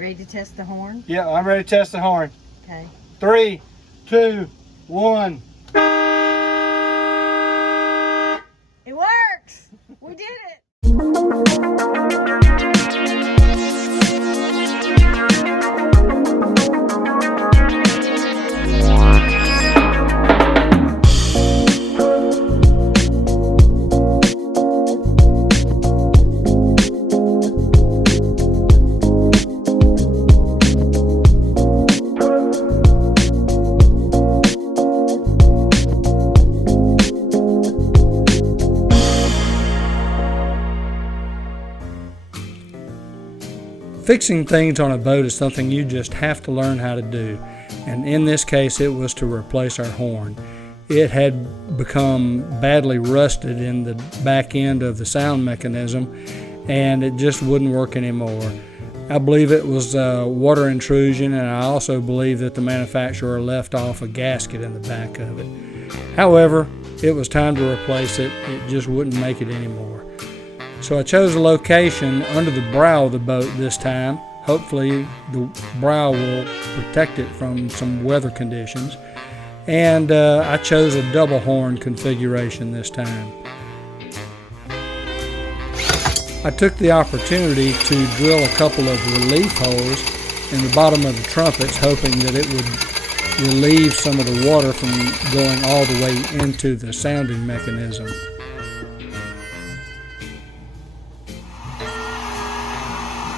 Ready to test the horn? Yeah, I'm ready to test the horn. Okay. 3, 2, 1. It works! We did it! Fixing things on a boat is something you just have to learn how to do, and in this case it was to replace our horn. It had become badly rusted in the back end of the sound mechanism, and it just wouldn't work anymore. I believe it was water intrusion, and I also believe that the manufacturer left off a gasket in the back of it. However, it was time to replace it. It just wouldn't make it anymore. So I chose a location under the brow of the boat this time. Hopefully the brow will protect it from some weather conditions. And I chose a double horn configuration this time. I took the opportunity to drill a couple of relief holes in the bottom of the trumpets, hoping that it would relieve some of the water from going all the way into the sounding mechanism.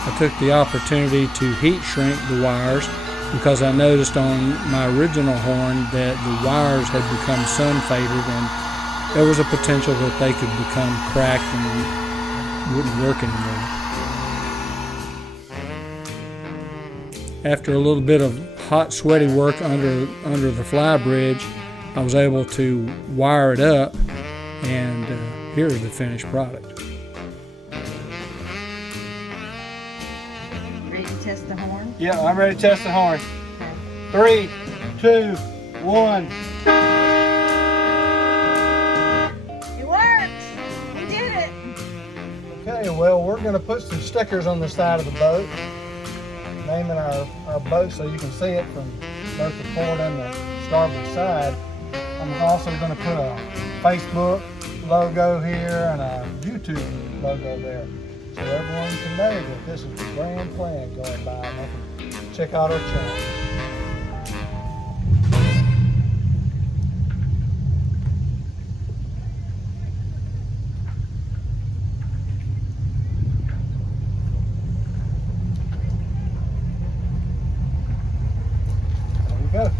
I took the opportunity to heat shrink the wires because I noticed on my original horn that the wires had become sun faded and there was a potential that they could become cracked and wouldn't work anymore. After a little bit of hot sweaty work under the fly bridge, I was able to wire it up, and here is the finished product. Test the horn? Yeah, I'm ready to test the horn. 3, 2, 1. It works! We did it! Okay, well, we're going to put some stickers on the side of the boat, naming our boat so you can see it from both the port and the starboard side. I'm also going to put a Facebook logo here and a YouTube logo there, so everyone can know that this is the grand plan going by, and they can check out our channel. There you go.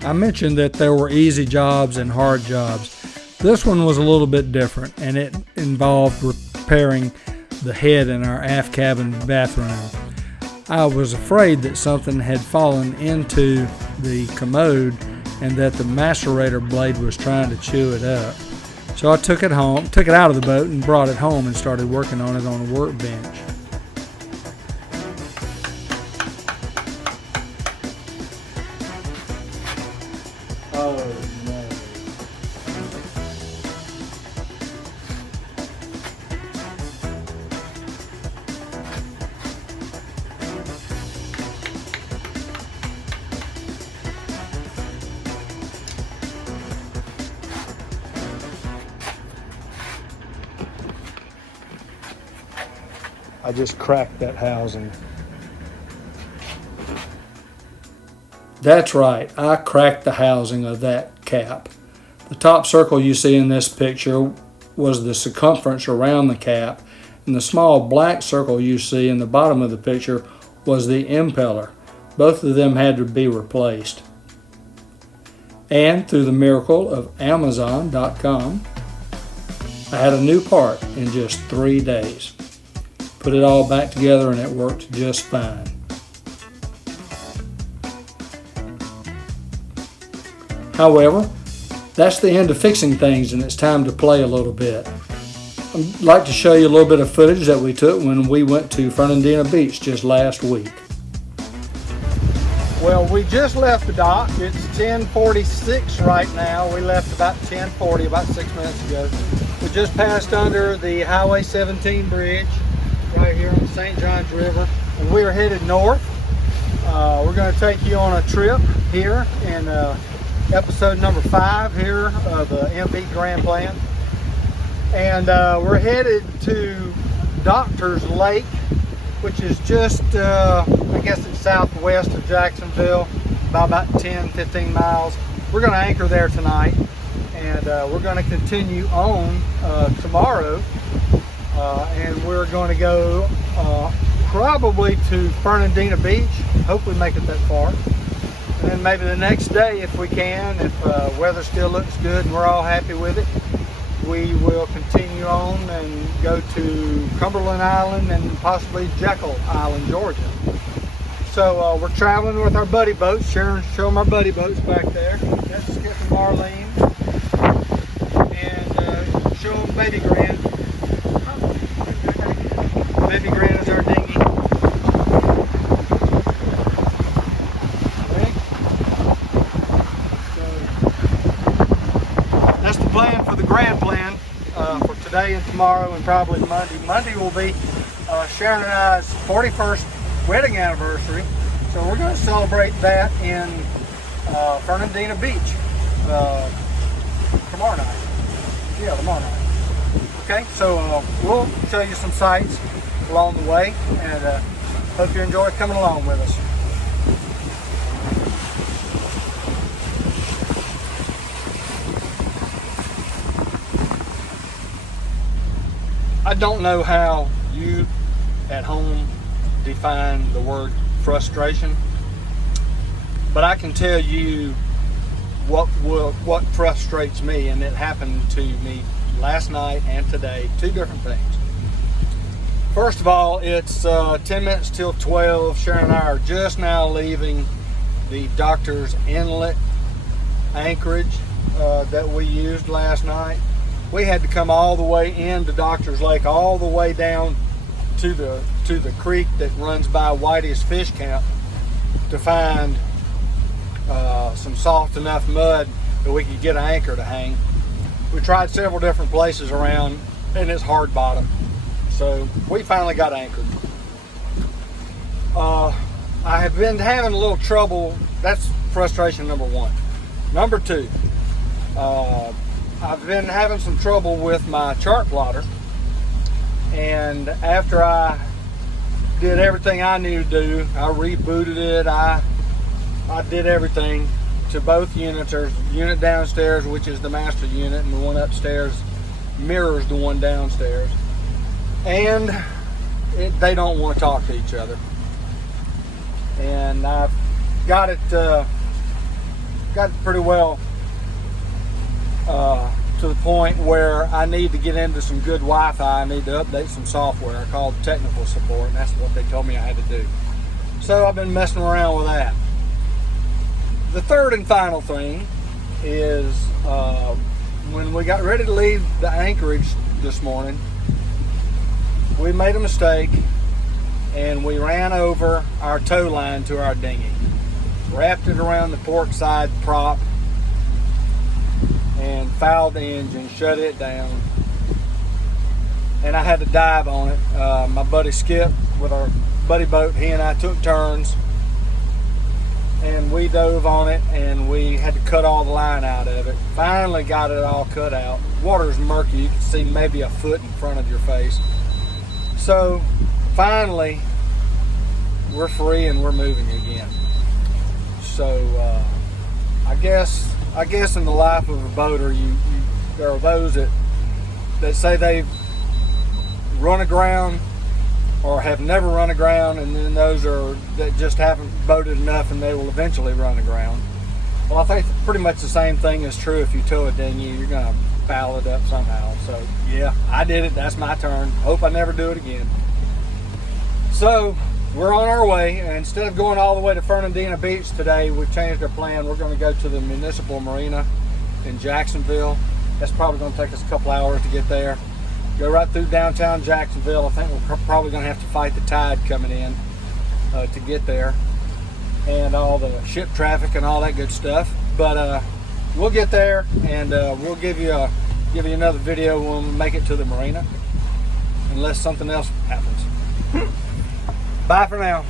I mentioned that there were easy jobs and hard jobs. This one was a little bit different, and it involved repairing the head in our aft cabin bathroom. I was afraid that something had fallen into the commode and that the macerator blade was trying to chew it up. So I took it out of the boat and brought it home and started working on it on a workbench. Oh no. I just cracked that housing. That's right, I cracked the housing of that cap. The top circle you see in this picture was the circumference around the cap, and the small black circle you see in the bottom of the picture was the impeller. Both of them had to be replaced. And through the miracle of Amazon.com, I had a new part in just 3 days. Put it all back together and it worked just fine. However, that's the end of fixing things, and it's time to play a little bit. I'd like to show you a little bit of footage that we took when we went to Fernandina Beach just last week. Well, we just left the dock. It's 10:46 right now. We left about 10:40, about 6 minutes ago. We just passed under the Highway 17 bridge right here on the St. Johns River, and we are headed north. We're going to take you on a trip here in episode number 5 here of the MV Grand Plan. And we're headed to Doctor's Lake, which is just, I guess it's southwest of Jacksonville, about 10-15 miles. We're going to anchor there tonight, and we're going to continue on tomorrow, and we're going to go probably to Fernandina Beach. Hope we make it that far. And then maybe the next day, if we can, if weather still looks good and we're all happy with it, we will continue on and go to Cumberland Island and possibly Jekyll Island, Georgia. So we're traveling with our buddy boats. Show them our buddy boats back there. That's Skip and Marlene. And show them Baby Grand. Baby Grand is our dinghy. Okay. So that's the plan for the Grand Plan for today and tomorrow and probably Monday. Monday will be Sharon and I's 41st wedding anniversary, so we're going to celebrate that in Fernandina Beach tomorrow night. Yeah, tomorrow night. Okay, so we'll show you some sights along the way, and hope you enjoy coming along with us. I don't know how you at home define the word frustration, but I can tell you what frustrates me, and it happened to me last night and today. Two different things. First of all, it's 10 minutes till 12. Sharon and I are just now leaving the Doctor's Inlet anchorage that we used last night. We had to come all the way into Doctor's Lake, all the way down to the creek that runs by Whitey's Fish Camp to find some soft enough mud that we could get an anchor to hang. We tried several different places around, and it's hard bottom. So we finally got anchored. I have been having a little trouble. That's frustration number one. Number two, I've been having some trouble with my chart plotter, and after I did everything I needed to do, I rebooted it, I did everything to both units. There's a unit downstairs, which is the master unit, and the one upstairs mirrors the one downstairs, and they don't want to talk to each other. And I've got it pretty well to the point where I need to get into some good Wi-Fi. I need to update some software called technical support, and that's what they told me I had to do. So I've been messing around with that. The third and final thing is when we got ready to leave the anchorage this morning, we made a mistake and we ran over our tow line to our dinghy, wrapped it around the port side prop, and fouled the engine, shut it down, and I had to dive on it. My buddy Skip, with our buddy boat, he and I took turns, and we dove on it, and we had to cut all the line out of it. Finally got it all cut out. Water's murky, you can see maybe a foot in front of your face. So finally we're free and we're moving again. So I guess in the life of a boater, there are those that say they've run aground or have never run aground, and then those that just haven't boated enough and they will eventually run aground. Well, I think pretty much the same thing is true if you tow a dinghy. You're going to foul it up somehow. So yeah, I did it. That's my turn. Hope I never do it again. So we're on our way, and instead of going all the way to Fernandina Beach today, we've changed our plan. We're going to go to the municipal marina in Jacksonville. That's probably going to take us a couple hours to get there. go right through downtown Jacksonville. I think we're probably going to have to fight the tide coming in to get there, and all the ship traffic and all that good stuff. But we'll get there, and we'll give you another video when we make it to the marina, unless something else happens. Bye for now.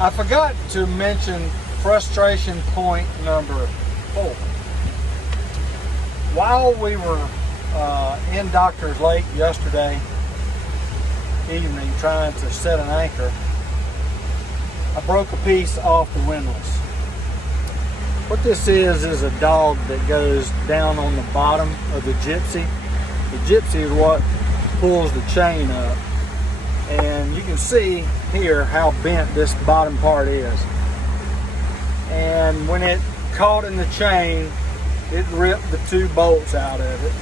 I forgot to mention frustration point number 4. While we were in Doctor's Lake yesterday evening trying to set an anchor, I broke a piece off the windlass. What this is a dog that goes down on the bottom of the gypsy. The gypsy is what pulls the chain up. And you can see here how bent this bottom part is. And when it caught in the chain, it ripped the 2 bolts out of it.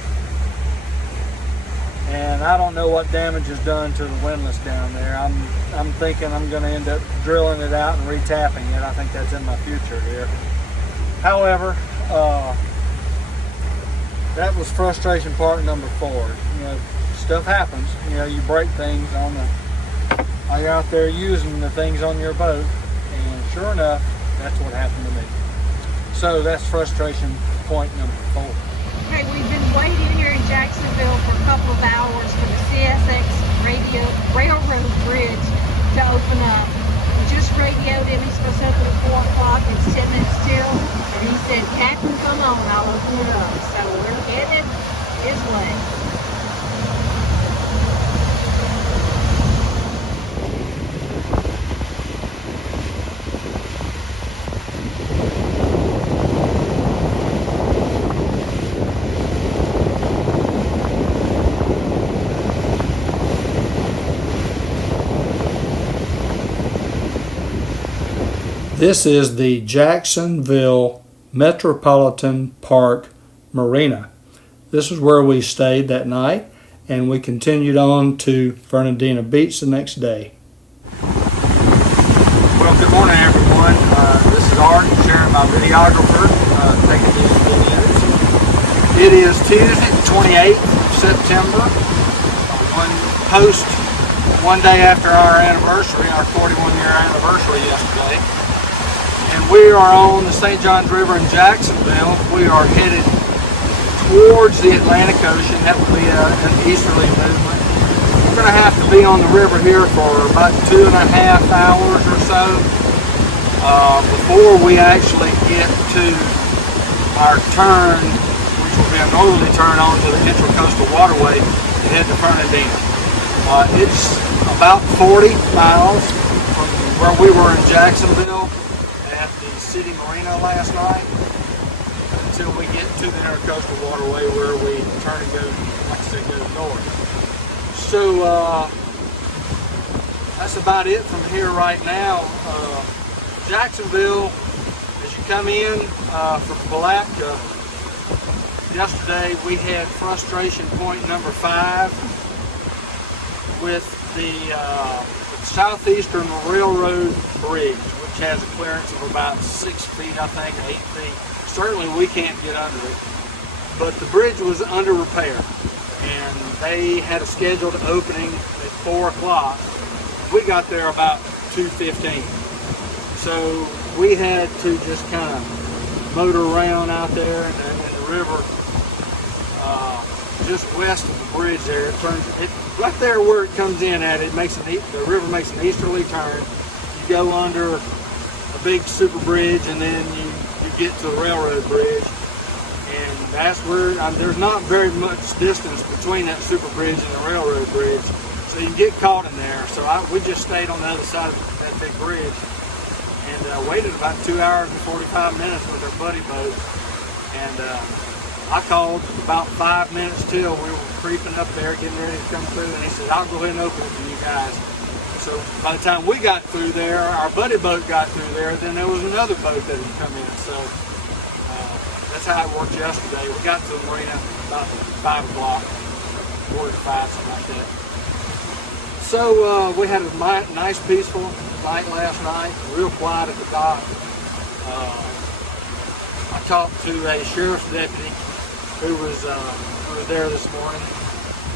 And I don't know what damage is done to the windlass down there. I'm thinking I'm going to end up drilling it out and retapping it. I think that's in my future here. However, that was frustration part number 4. You know, stuff happens. You know, you break things while you're out there using the things on your boat, and sure enough, that's what happened to me. So that's frustration point number 4. Okay, we've been waiting here in Jacksonville for a couple of hours for the CSX Railroad Bridge to open up. We just radioed him. He's supposed to open at 4 o'clock. It's 10 minutes till. And he said, "Captain, come on, I'll open it up." So we're headed his way. This is the Jacksonville Metropolitan Park Marina. This is where we stayed that night, and we continued on to Fernandina Beach the next day. Well, good morning, everyone. This is Art, Sharon, my videographer, taking these videos. It is Tuesday, the 28th of September, one day after our anniversary, our 41-year anniversary yesterday. And we are on the St. Johns River in Jacksonville. We are headed towards the Atlantic Ocean. That will be an easterly movement. We're going to have to be on the river here for about 2.5 hours or so before we actually get to our turn, which will be a northerly turn onto the Intracoastal Waterway to head to Fernandina. It's about 40 miles from where we were in Jacksonville at the City Marina last night until we get to the Intercoastal Waterway, where we turn and go, like I said, go north. So that's about it from here right now. Jacksonville, as you come in from Palatka, yesterday we had frustration point number 5 with the Southeastern Railroad Bridge, which has a clearance of about 6 feet, I think, 8 feet. Certainly we can't get under it, but the bridge was under repair, and they had a scheduled opening at 4 o'clock. We got there about 2:15, so we had to just kind of motor around out there in the river, just west of the bridge there. It turns right there where it comes in at. The river makes an easterly turn. You go under a big super bridge, and then you get to the railroad bridge, and that's where there's not very much distance between that super bridge and the railroad bridge, so you can get caught in there. So we just stayed on the other side of that big bridge and waited about 2 hours and 45 minutes with our buddy boat, and I called about 5 minutes till. We were creeping up there, getting ready to come through, and he said, "I'll go ahead and open it for you guys." So by the time we got through there, our buddy boat got through there, then there was another boat that had come in. So that's how it worked yesterday. We got to the marina about 5 o'clock, 4 to 5, something like that. So we had a nice, peaceful night last night, real quiet at the dock. I talked to a sheriff's deputy who was there this morning,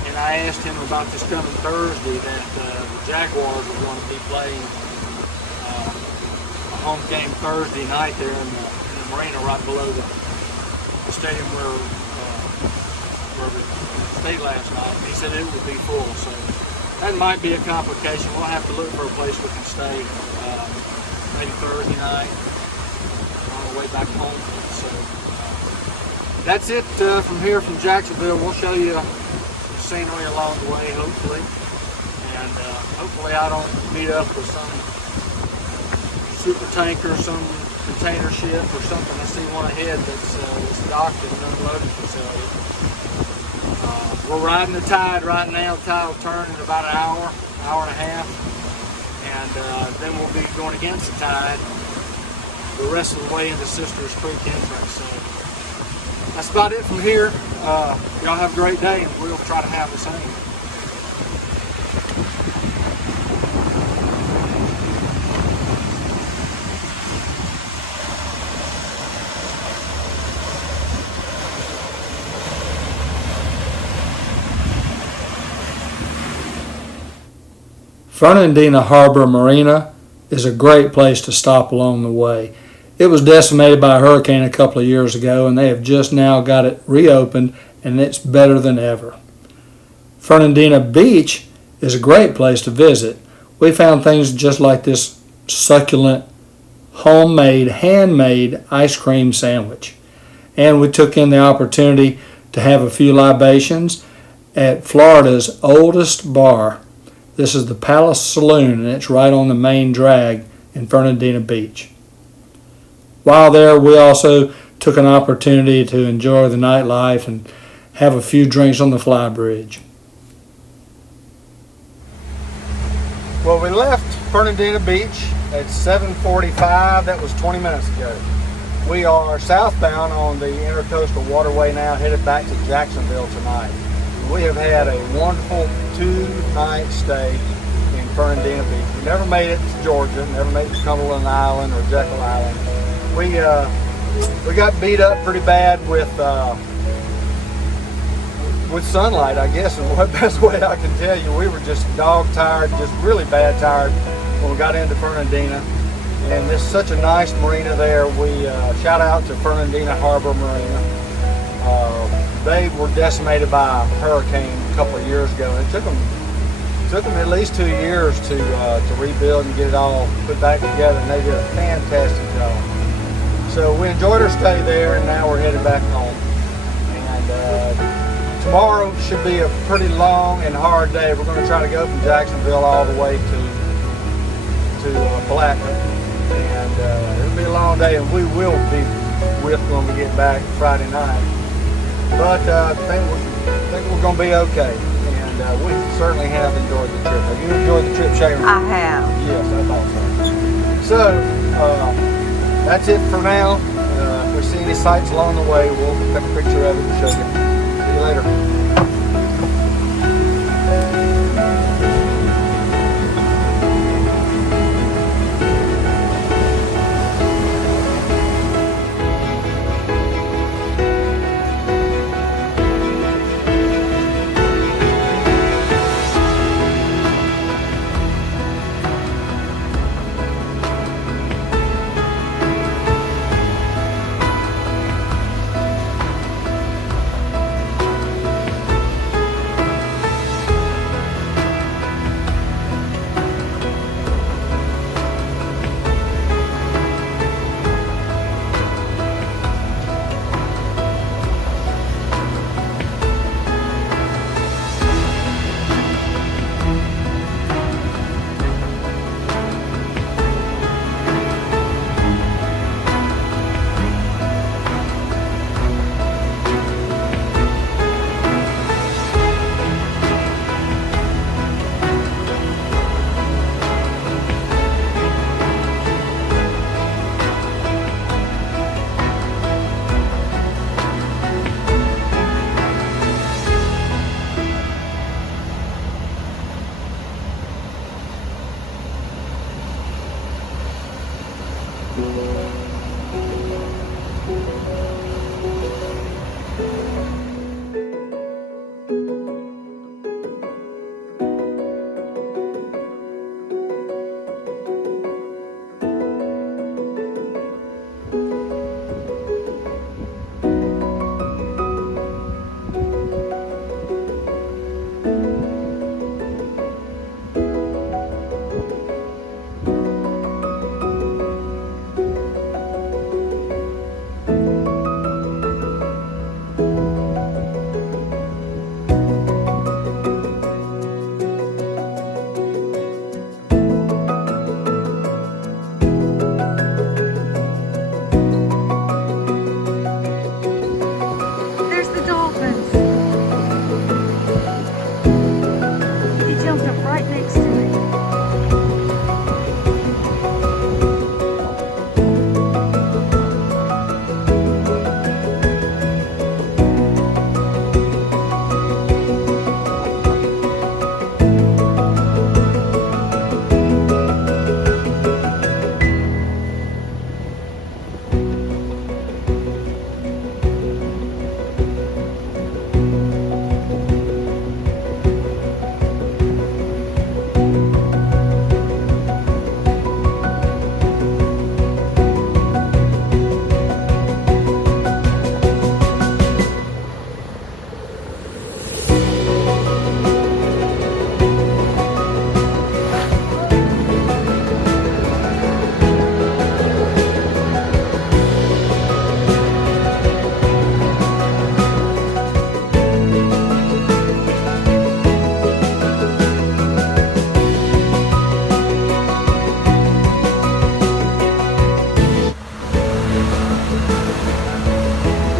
and I asked him about this coming Thursday that the Jaguars are going to be playing a home game Thursday night there in the marina right below the stadium where we stayed last night. And he said it would be full, so that might be a complication. We'll have to look for a place we can stay maybe Thursday night on the way back home. So that's it from here from Jacksonville. We'll show you the scenery along the way, hopefully. And hopefully I don't meet up with some super tanker, some container ship or something. I see one ahead that's docked at an unloading facility. We're riding the tide right now. The tide will turn in about an hour and a half. And then we'll be going against the tide the rest of the way into Sisters Creek entrance. So that's about it from here. Y'all have a great day, and we'll try to have the same. Fernandina Harbor Marina is a great place to stop along the way. It was decimated by a hurricane a couple of years ago, and they have just now got it reopened, and it's better than ever. Fernandina Beach is a great place to visit. We found things just like this succulent, homemade, handmade ice cream sandwich. And we took in the opportunity to have a few libations at Florida's oldest bar. This is the Palace Saloon, and it's right on the main drag in Fernandina Beach. While there, we also took an opportunity to enjoy the nightlife and have a few drinks on the fly bridge. Well, we left Fernandina Beach at 7:45. That was 20 minutes ago. We are southbound on the Intercoastal Waterway now, headed back to Jacksonville tonight. We have had a wonderful 2-night stay in Fernandina Beach. We never made it to Georgia, never made it to Cumberland Island or Jekyll Island. We got beat up pretty bad with sunlight, I guess, and the best way I can tell you. We were just dog tired, just really bad tired when we got into Fernandina. And this is such a nice marina there. We shout out to Fernandina Harbor Marina. They were decimated by a hurricane a couple of years ago. It took them at least 2 years to rebuild and get it all put back together, and they did a fantastic job. So we enjoyed our stay there, and now we're headed back home. And tomorrow should be a pretty long and hard day. We're going to try to go from Jacksonville all the way to Palatka, and it'll be a long day, and we will be with when we get back Friday night. But I think we're going to be okay, and we certainly have enjoyed the trip. Have you enjoyed the trip, Sharon? I have. Yes, I thought so. So that's it for now. If we see any sights along the way, we'll take a picture of it and show you. See you later.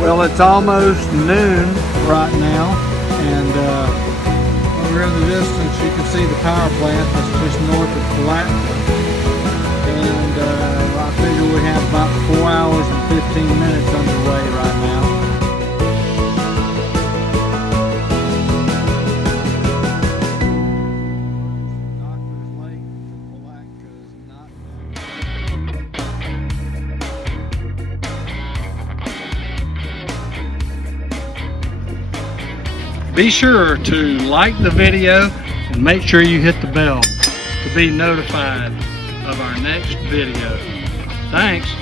Well, it's almost noon right now, and over in the distance you can see the power plant that's just north of Palatka. And I figure we have about 4 hours and 15 minutes underway right now. Be sure to like the video and make sure you hit the bell to be notified of our next video. Thanks.